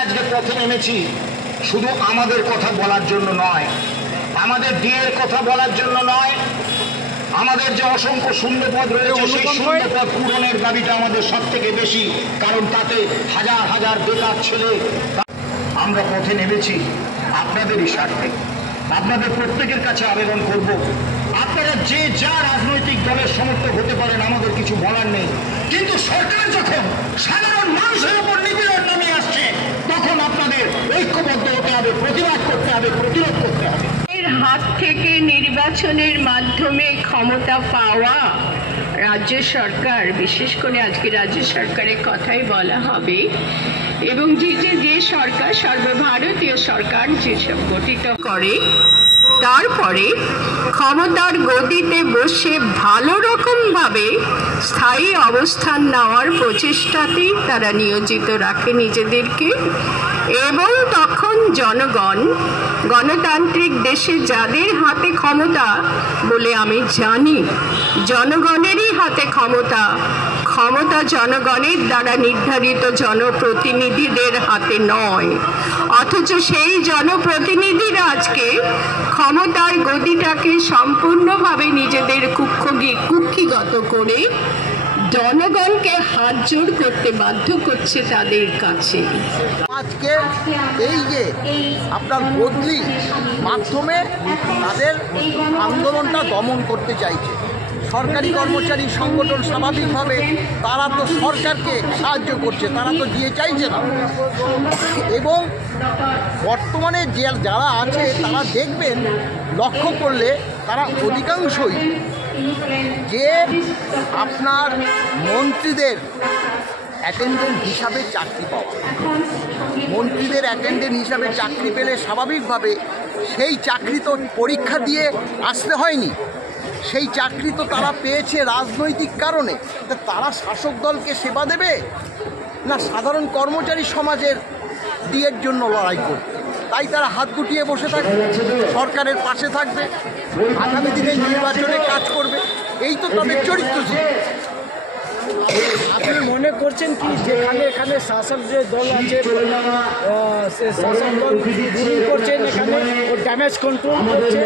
আজকে পথে নেমেছি শুধু আমাদের কথা বলার জন্য নয়, আমাদের ডিএর কথা বলার জন্য নয়, আমাদের যে অসংখ্য শূন্যপদ রয়েছে সেই শূন্যপদ পূরণের দাবিটা আমাদের সব থেকে বেশি, কারণ তাতে হাজার হাজার বেকার ছেলে। আমরা পথে নেমেছি আপনাদেরই স্বার্থে। আপনাদের প্রত্যেকের কাছে আবেদন করব, আপনারা যে যা রাজনৈতিক দলের সমর্থক হতে পারেন, আমাদের কিছু বলার নেই, কিন্তু সরকার যখন সাধারণ মানুষের উপর নিপীড়ন নামিয়ে আসছে তখন আপনাদের ঐক্যবদ্ধ হতে হবে, প্রতিবাদ করতে হবে, প্রতিরোধ করতে হবে। এর হাত থেকে নির্বাচনের মাধ্যমে ক্ষমতা পাওয়া রাজ্য সরকার, বিশেষ করে আজকে রাজ্য সরকারের কথাই বলা হবে, এবং যে সরকার সর্বভারতীয় সরকার যেসব গঠিত করে, তারপরে ক্ষমতার গদিতে বসে ভালো রকমভাবে স্থায়ী অবস্থান নেওয়ার প্রচেষ্টাতেই তারা নিয়োজিত রাখে নিজেদেরকে। এবং তখন জনগণ, গণতান্ত্রিক দেশে যাদের হাতে ক্ষমতা বলে আমি জানি, জনগণেরই হাতে ক্ষমতা, ক্ষমতা জনগণের দ্বারা নির্ধারিত জনপ্রতিনিধিদের হাতে নয়। অথচ সেই জনপ্রতিনিধিরা আজকে ক্ষমতার গদিটাকে সম্পূর্ণভাবে নিজেদের কুক্ষিগত করে জনগণকে হাত জোড় করতে বাধ্য করছে তাদের কাছে। আজকে এই যে আপনার বদলি মাধ্যমে তাদের আন্দোলনটা দমন করতে চাইছে সরকারি কর্মচারী সংগঠন। স্বাভাবিকভাবে তারা তো সরকারকে সাহায্য করছে, তারা তো দিয়ে চাইছে না। এবং বর্তমানে যারা আছে তারা দেখবেন, লক্ষ্য করলে তারা অধিকাংশই যে আপনার মন্ত্রীদের অ্যাটেন্ডেন্ট হিসাবে চাকরি পাওয়া, মন্ত্রীদের অ্যাটেন্ডেন্ট হিসাবে চাকরি পেলে স্বাভাবিকভাবে সেই চাকরি তো পরীক্ষা দিয়ে আসতে হয়নি, সেই চাকরি তো তারা পেয়েছে রাজনৈতিক কারণে। তারা শাসক দলকে সেবা দেবে না সাধারণ কর্মচারী সমাজের দিয়ের জন্য লড়াই করবে? তাই তারা হাত গুটিয়ে বসে থাকবে, সরকারের পাশে থাকবে, আগামী দিনে নির্বাচনে কাজ করবে। এই তো তাদের চরিত্র ছিল। আপনি মনে করছেন কি যেখানে এখানে শাসক যে দল আছে, সে শাসক দল করছেন, এখানে ও ড্যামেজ কন্ট্রোল করছে,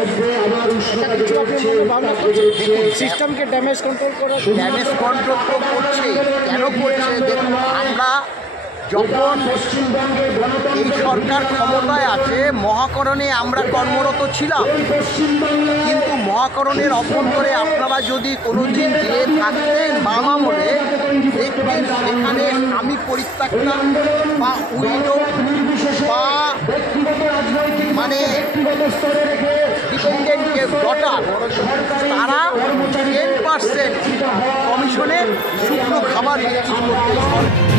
কিছু আপনি ভাবনা করছেন সিস্টেমকে ড্যামেজ কন্ট্রোল করা? ড্যামেজ কন্ট্রোল তো করছে। কেন করছে? দেখুন, আমরা যখন এই সরকার ক্ষমতায় আছে, মহাকরণে আমরা কর্মরত ছিলাম, কিন্তু মহাকরণের অভ্যন্তরে আপনারা যদি কোনো দিন গিয়ে থাকতেন বাম আমলে, দেখবেন সেখানে স্বামী পরিত্যক্তা বা উইডো বা মানে ডিপেন্ডেন্ট যে ডটার, তারা 10% কমিশনে শুকনো খাবার বিক্রি করতে।